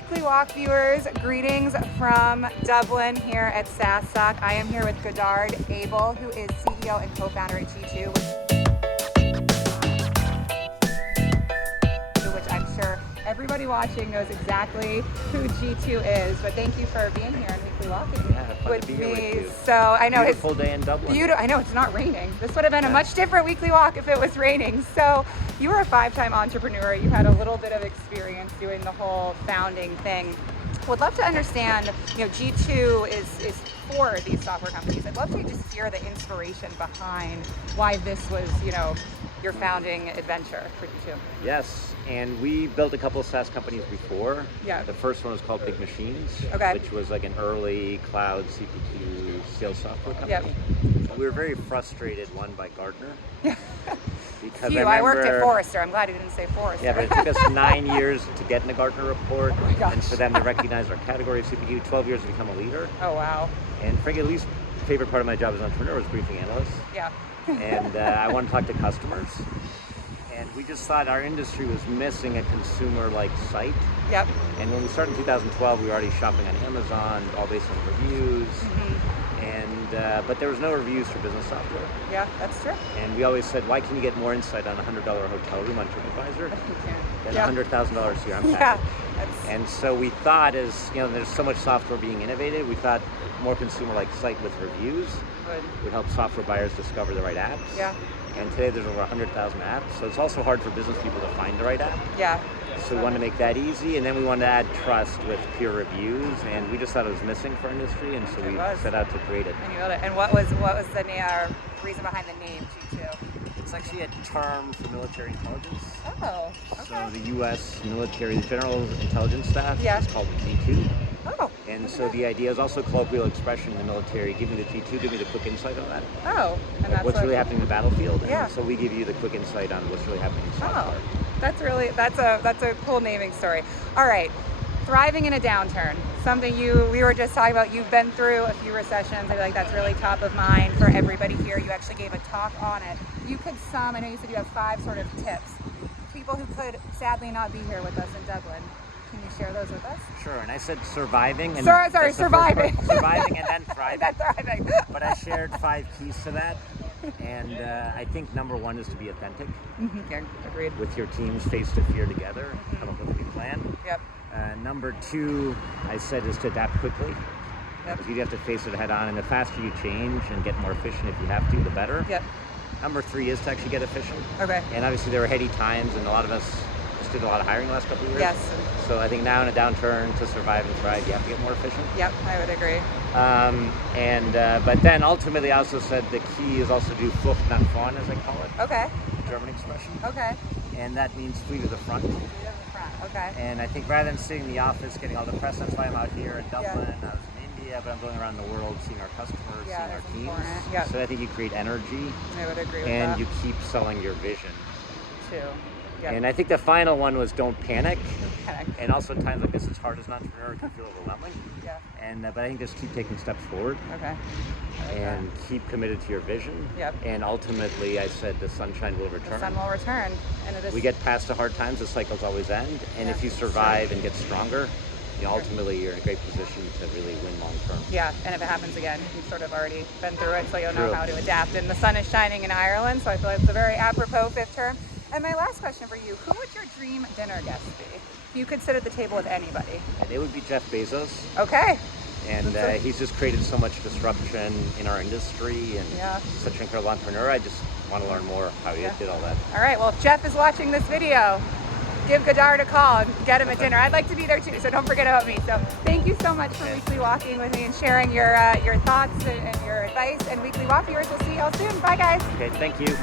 Weekly Walk viewers, greetings from Dublin here at SaaStock. I am here with Godard Abel, who is CEO and co-founder at G2, which I'm sure everybody watching knows exactly who G2 is. But thank you for being here and Weekly Walking with me. With you. So I know beautiful day in Dublin. I know it's not raining. This would have been a much different Weekly Walk if it was raining. So you were a 5-time entrepreneur. You had a little bit of experience doing the whole founding thing. Would love to understand, G2 is for these software companies. I'd love to just hear the inspiration behind why this was, your founding adventure for G2. Yes, and we built a couple of SaaS companies before. Yeah. The first one was called Big Machines, which was like an early cloud CPQ sales software company. Yep. We were very frustrated, one, by Gartner. Because I worked at Forrester. I'm glad you didn't say Forrester. Yeah, but it took us 9 years to get in a Gartner report, and for them to recognize our category of CPQ, 12 years to become a leader. Oh, wow. And frankly, at least favorite part of my job as an entrepreneur was briefing analysts. Yeah. And I wanted to talk to customers. And we just thought our industry was missing a consumer-like site. Yep. And when we started in 2012, we were already shopping on Amazon, all based on reviews. But there was no reviews for business software. Yeah, that's true. And we always said, why can you get more insight on a $100 hotel room on TripAdvisor than $100,000 CRM package? And so we thought, there's so much software being innovated, we thought more consumer-like site with reviews would help software buyers discover the right apps. Yeah. And today there's over 100,000 apps, so it's also hard for business people to find the right app. Yeah. So we wanted to make that easy, and then we wanted to add trust with peer reviews, and we just thought it was missing for our industry, and so we set out to create it. And you built it. And what was the reason behind the name G2? It's actually a term for military intelligence. Oh, okay. So the U.S. military, the general intelligence staff is called G2. Oh. And so the idea is also a colloquial expression in the military. Give me the G2, give me the quick insight on that. Oh. And that's what's really happening in the battlefield. Yeah. And so we give you the quick insight on what's really happening in software. Oh. That's a cool naming story. All right. Thriving in a downturn. Something we were just talking about. You've been through a few recessions. I feel like that's really top of mind for everybody here. You actually gave a talk on it. You could I know you said you have 5 sort of tips. People who could sadly not be here with us in Dublin. Can you share those with us? Sure, and I said surviving. And surviving. Surviving and then thriving. And then thriving. But I shared 5 keys to that. And I think number 1 is to be authentic. Agreed. With your teams face to fear together, come up with a new plan. Yep. Number 2, I said, is to adapt quickly. Because you have to face it head on, and the faster you change and get more efficient if you have to, the better. Yep. Number 3 is to actually get efficient. Okay. And obviously there were heady times, and a lot of us just did a lot of hiring the last couple of years. Yes. So I think now in a downturn, to survive and thrive, you have to get more efficient. Yep, I would agree. But then ultimately I also said the key is also to do Flucht nach vorn, as I call it. Okay. German expression. Okay. And that means flee to the front. Flee to the front, okay. And I think rather than sitting in the office getting all the press, that's why I'm out here in Dublin. I was in India, but I'm going around the world seeing our customers, seeing our teams. Yep. So I think you create energy. I would agree with that. And you keep selling your vision. Too. Yep. And I think the final one was don't panic. Don't panic. And also at times like this, it's hard as an entrepreneur, it can feel overwhelming. Yeah. But I think just keep taking steps forward. Okay. And keep committed to your vision. Yep. And ultimately, I said the sunshine will return. The sun will return. And we get past the hard times, the cycles always end. And if you survive and get stronger, ultimately you're in a great position to really win long term. Yeah, and if it happens again, you've sort of already been through it, so you'll know how to adapt. And the sun is shining in Ireland, so I feel like it's a very apropos 5th term. And my last question for you, who would your dream dinner guest be? If you could sit at the table with anybody. And it would be Jeff Bezos. Okay. And he's just created so much disruption in our industry and such an incredible entrepreneur. I just want to learn more how he did all that. All right, well, if Jeff is watching this video, give Godard a call and get him a dinner. I'd like to be there too, so don't forget about me. So thank you so much for Weekly Walking with me and sharing your thoughts and your advice. And Weekly Walk viewers, we'll see you all soon. Bye, guys. Okay, thank you.